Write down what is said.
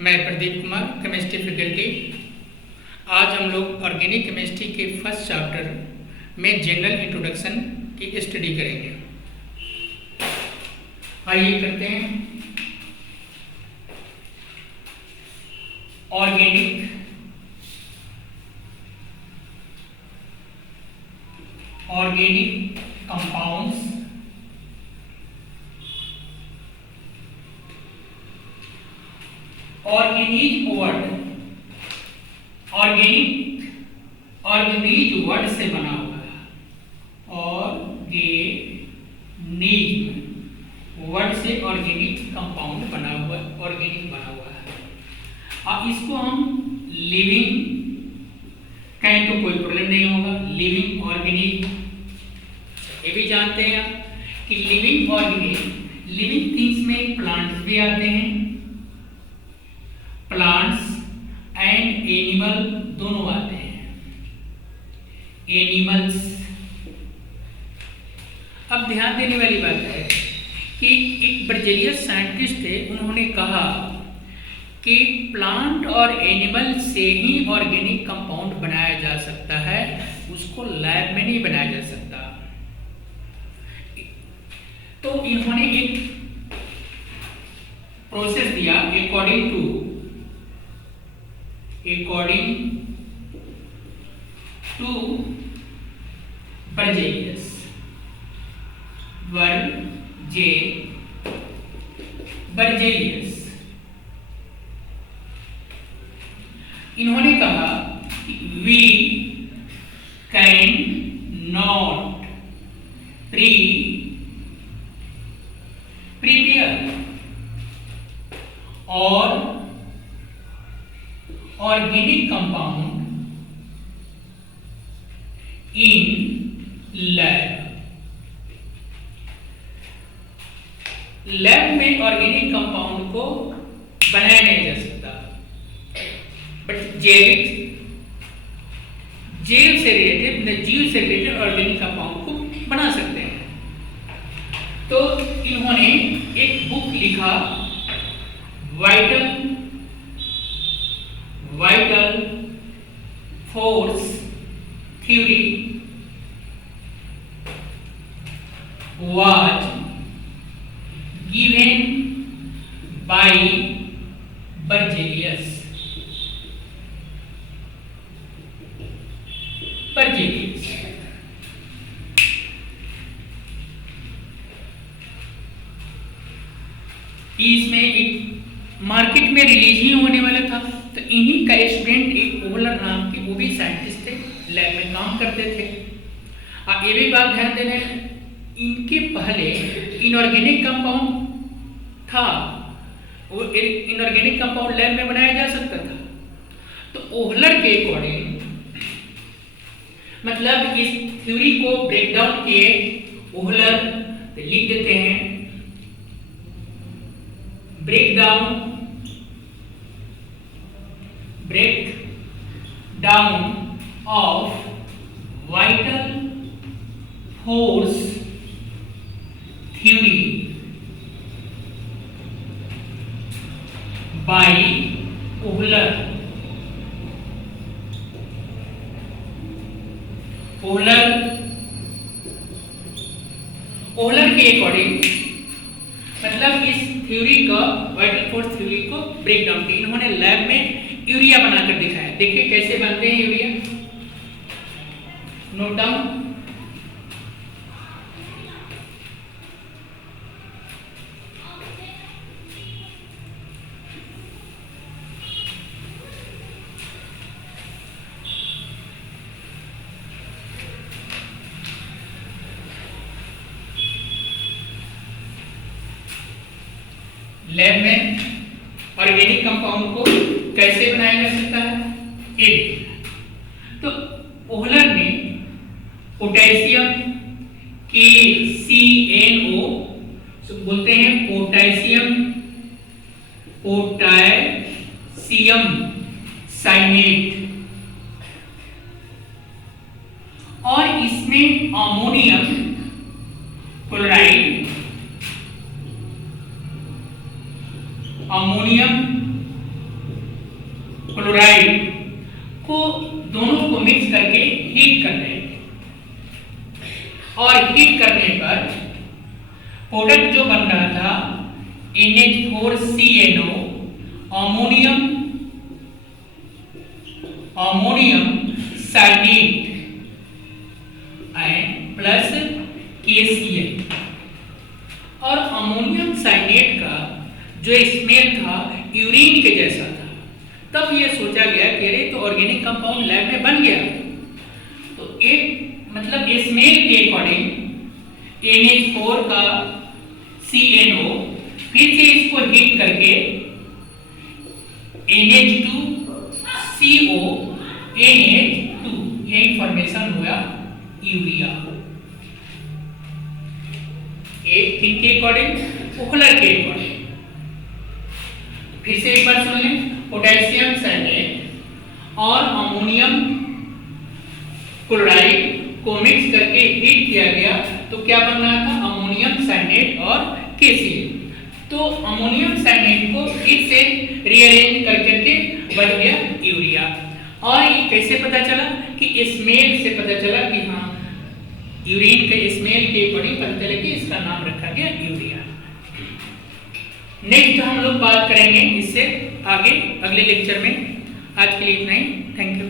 मैं Pradeep Kumar, chemistry faculty. आज हम लोग ऑर्गेनिक केमिस्ट्री के फर्स्ट चैप्टर में जनरल इंट्रोडक्शन की स्टडी करेंगे। आइए करते हैं। ऑर्गेनिक कंपाउंड्स ऑर्गेनिज वर्ड से बना हुआ है। ऑर्गेनिज्म वर्ड से ऑर्गेनिक कंपाउंड बना हुआ है, ऑर्गेनिक बना हुआ है। अब इसको हम लिविंग कहें तो कोई प्रॉब्लम नहीं होगा। लिविंग ऑर्गेनिज्म ये भी जानते हैं आप कि लिविंग थिंग्स में प्लांट्स भी आते हैं। प्लांट्स एंड एनिमल दोनों आते हैं। एनिमल्स, अब ध्यान देने वाली बात है कि एक ब्राजीलियन साइंटिस्ट थे, उन्होंने कहा कि प्लांट और एनिमल से ही ऑर्गेनिक कंपाउंड बनाया जा सकता है, उसको लैब में नहीं बनाया जा सकता। तो इन्होंने एक प्रोसेस दिया अकॉर्डिंग टू बर्जेलियस। इन्होंने कहा कि वी कैन नॉट प्रिपेयर और ऑर्गेनिक कंपाउंड इन लैब में ऑर्गेनिक कंपाउंड को बनाया नहीं जा सकता, बट जीव से रिलेटेड ऑर्गेनिक कंपाउंड को बना सकते हैं। तो इन्होंने एक बुक लिखा, vital force theory was given by Berzelius। इसमें एक मार्केट में रिलीज ही होने वाला था। तो इन्हीं का स्टूडेंट एक ओहलर नाम के वो भी साइंटिस्ट थे, लैब में काम करते थे। आप ये भी बात ध्यान देना, इनके पहले इनऑर्गेनिक कंपाउंड था, वो इनऑर्गेनिक कंपाउंड लैब में बनाया जा सकता था। तो ओहलर के अकॉर्डिंग, मतलब इस थ्योरी को ब्रेक डाउन किए ओहलर, लिख देते हैं break down of vital force theory by Wohler के अकॉर्डिंग, मतलब इस थ्योरी का, वाइटल फोर्स थ्योरी को ब्रेक डाउन किया। इन्होंने लैब में यूरिया बनाकर दिखाया। देखिए कैसे बनते हैं यूरिया, नोट डाउन। लैब में ऑर्गेनिक कंपाउंड को कैसे बनाया जा सकता है, एक तो ओहलर ने पोटेशियम KCNO बोलते हैं, पोटेशियम साइनेट, और इसमें अमोनियम क्लोराइड, अमोनियम क्लोराइड को दोनों को मिक्स करके हीट कर रहे थे और हीट करने पर प्रोडक्ट जो बन रहा था NH4CNO ammonium cyanate plus KCl। और अमोनियम साइनेट का जो स्मेल था यूरिन के जैसा था। तब ये सोचा गया कि अरे तो ऑर्गेनिक कंपाउंड लैब में बन गया। तो एक मतलब स्मेल के अकॉर्डिंग NH4 का CNO फिर से इसको हीट करके NH2CO NH2 यही फॉर्मेशन हुआ यूरिया। एक थिंग के अकॉर्डिंग ओहलर के अकॉर्डिंग। फिर से एक बार सुन लें, पोटेशियम साइनेट और अमोनियम क्लोराइड को मिक्स करके हीट किया गया तो क्या बन रहा था अमोनियम साइनेट और KCl। तो अमोनियम साइनेट को फिर से रीअरेंज करके बन गया यूरिया। और ये कैसे पता चला कि स्मेल से पता चला कि हाँ यूरिन के स्मेल के अकॉर्डिंग पता चला कि इसका नाम रखा गया यूरिया। नेक्स्ट हम लोग बात करेंगे इससे आगे अगले लेक्चर में। आज के लिए इतना ही, थैंक यू।